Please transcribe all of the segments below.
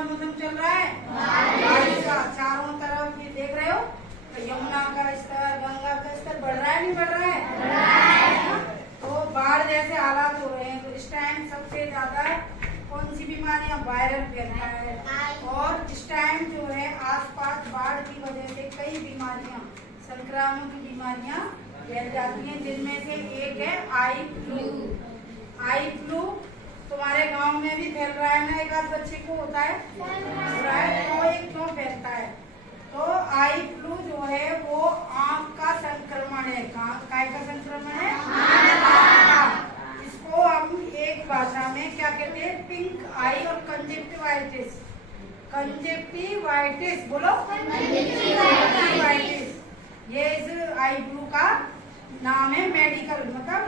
सा मौसम चल रहा है? बारिश का। चारों तरफ ये देख रहे हो तो यमुना का स्तर, गंगा का स्तर बढ़ रहा है नहीं बढ़ रहा है? तो बाढ़ जैसे हालात हो रहे हैं। तो इस टाइम सबसे ज्यादा कौन सी बीमारियां वायरल फैलता है, और इस टाइम जो है आसपास बाढ़ की वजह से कई बीमारियां, संक्रामक बीमारियां फैल जाती हैं, जिनमें से एक है आई फ्लू। आई फ्लू तुम्हारे गांव में भी फैल रहा है ना? एक आध बच्चे को होता है, तो ये क्यों फैलता है? तो आई फ्लू जो है वो आंख का संक्रमण है। काय का संक्रमण है? इसको हम एक भाषा में क्या कहते हैं? पिंक आई और कंजक्टिवाइटिस। कंजक्टिवाइटिस बोलो, कंजक्टिवाइटिस ये इस आई फ्लू का नाम है, मेडिकल मतलब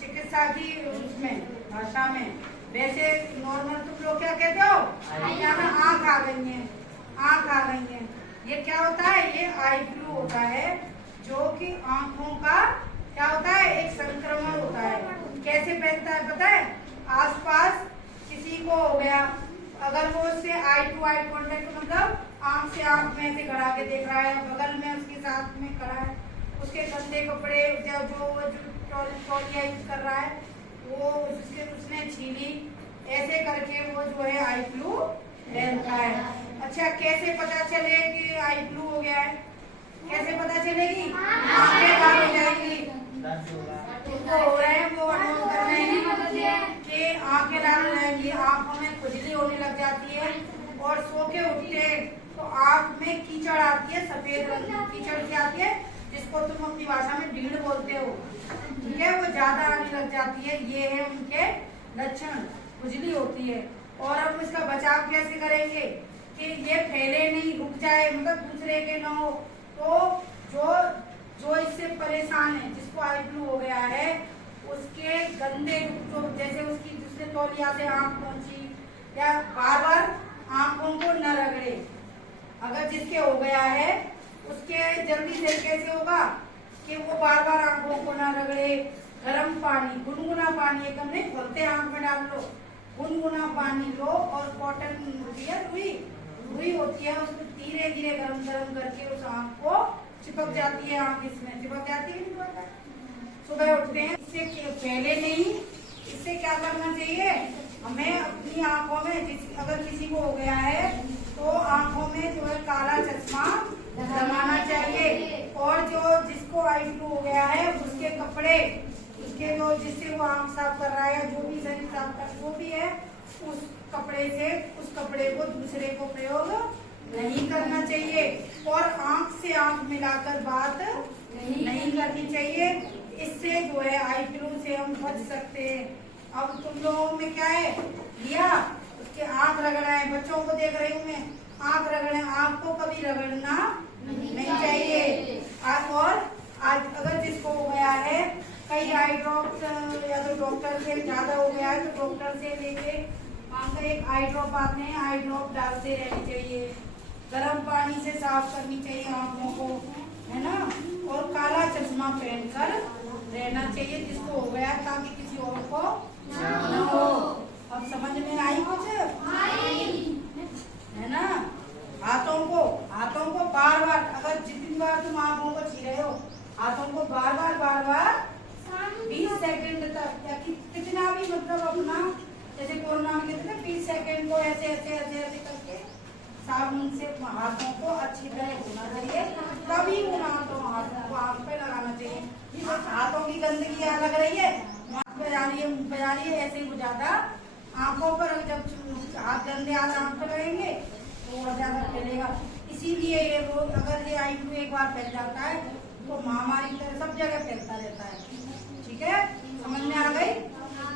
चिकित्सा की उसमें भाषा में। वैसे नॉर्मल तुम लोग क्या कहते हो? आँख आ गई है, आँख आ गई है। ये क्या होता है? ये आई फ्लू होता है, जो कि आँखों का क्या होता है? एक संक्रमण होता है। कैसे फैलता है पता है? आसपास किसी को हो गया, अगर वो उससे आई टू आई कॉन्टेक्ट मतलब आँख से आँख में से खड़ा के देख रहा है, बगल में उसके साथ में खड़ा है, उसके गंदे कपड़े जो तौलिया यूज कर रहा है वो उसने छीनी, ऐसे करके वो जो है आई फ्लू फैलता है। अच्छा, कैसे पता चले कि आई फ्लू हो गया है? कैसे पता चलेगी? आंखें लाल हो जाएंगी। जिनको हो रहे हैं वो अनुभव कर रहे हैं कि आंखें लाल हो जाएंगी, आंखों में खुजली होने लग जाती है, और सो के उठते हैं तो आंख में कीचड़ आती है, सफेद रंग की कीचड़ सी आती है, जिसको तुम अपनी भाषा में ढीड़ बोलते हो, ठीक है? वो ज्यादा आने लग जाती है। ये है उनके लक्षण, खुजली होती है। और अब इसका बचाव कैसे करेंगे कि ये फैले नहीं, रुक जाए, मतलब दूसरे के न हो। तो जो इससे परेशान है, जिसको आई फ्लू हो गया है, उसके गंदे जो जैसे उसकी दूसरे तौलिया से आंख पहुंची, या बार बार आंखों को न रगड़े। अगर जिसके हो गया है उसके जल्दी से कैसे होगा कि वो बार बार आंखों को न रगड़े। गर्म पानी, गुनगुना पानी, एकदम नहीं खोलते आंख में डाल लो, गुनगुना पानी लो, और कॉटन होती है, रुई होती है, उसको धीरे धीरे गरम गरम करके उस आंख को चिपक जाती है, आंख इसमें चिपक जाती है। सुबह उठते हैं, इससे पहले नहीं, इससे क्या करना चाहिए? हमें अपनी आंखों में अगर किसी को हो गया है तो आंखों में जो है काला चश्मा लगाना चाहिए, और जो जिसको आई फ्लू हो गया है उसके कपड़े, उसके जो जिससे वो आंख साफ कर रहा है, या जो भी शरीर साफ कर जो भी है, उस कपड़े को दूसरे को प्रयोग नहीं करना चाहिए, और आंख से आंख मिलाकर बात नहीं करनी चाहिए। इससे जो है आई फ्लू से हम बच सकते हैं। अब तुम लोगों में क्या है? लिया उसके आंख रगड़ा है, बच्चों को देख रही हूँ मैं, आंख रगड़े, आंख को कभी रगड़ना नहीं चाहिए। और आज अगर जिसको हो गया है, कई आई ड्रॉप, या तो डॉक्टर से ज्यादा हो गया है तो डॉक्टर से लेके आंख का एक आई ड्रॉप आते हैं, आई ड्रॉप डालते रहनी चाहिए। गर्म पानी से साफ करनी चाहिए आंखों को, है ना? और काला चश्मा पहनकर रहना चाहिए जिसको हो गया, ताकि किसी और को न हो। अब समझ में आई कुछ? है ना? हाथों को बार बार, अगर जितनी बार तुम आंखों को छी रहे हो, हाथों को बार बार 20 सेकंड तक, या कितना भी मतलब अपना, जैसे कोरोना में कहते थे 20 सेकंड को ऐसे करके साबुन से हाथों को अच्छी तरह धोना चाहिए, तभी उन हाथों को आंख पे लगाना चाहिए। हाथों की गंदगी लग रही है, आंख पे जा रही है, मुंह पे जा रही है, ऐसे ही वो ज्यादा आंखों पर, जब हाथ गंदे आंख पे लगेंगे तो वो ज्यादा फैलेगा। इसीलिए ये रोग, अगर ये आई फ्लू एक बार फैल जाता है तो महामारी की तरह सब जगह फैलता रहता है। ठीक है? समझ में आ गई?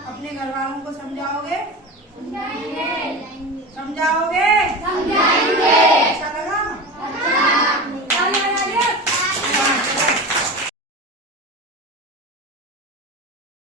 अपने घर वालों को समझाओगे? समझाओगे?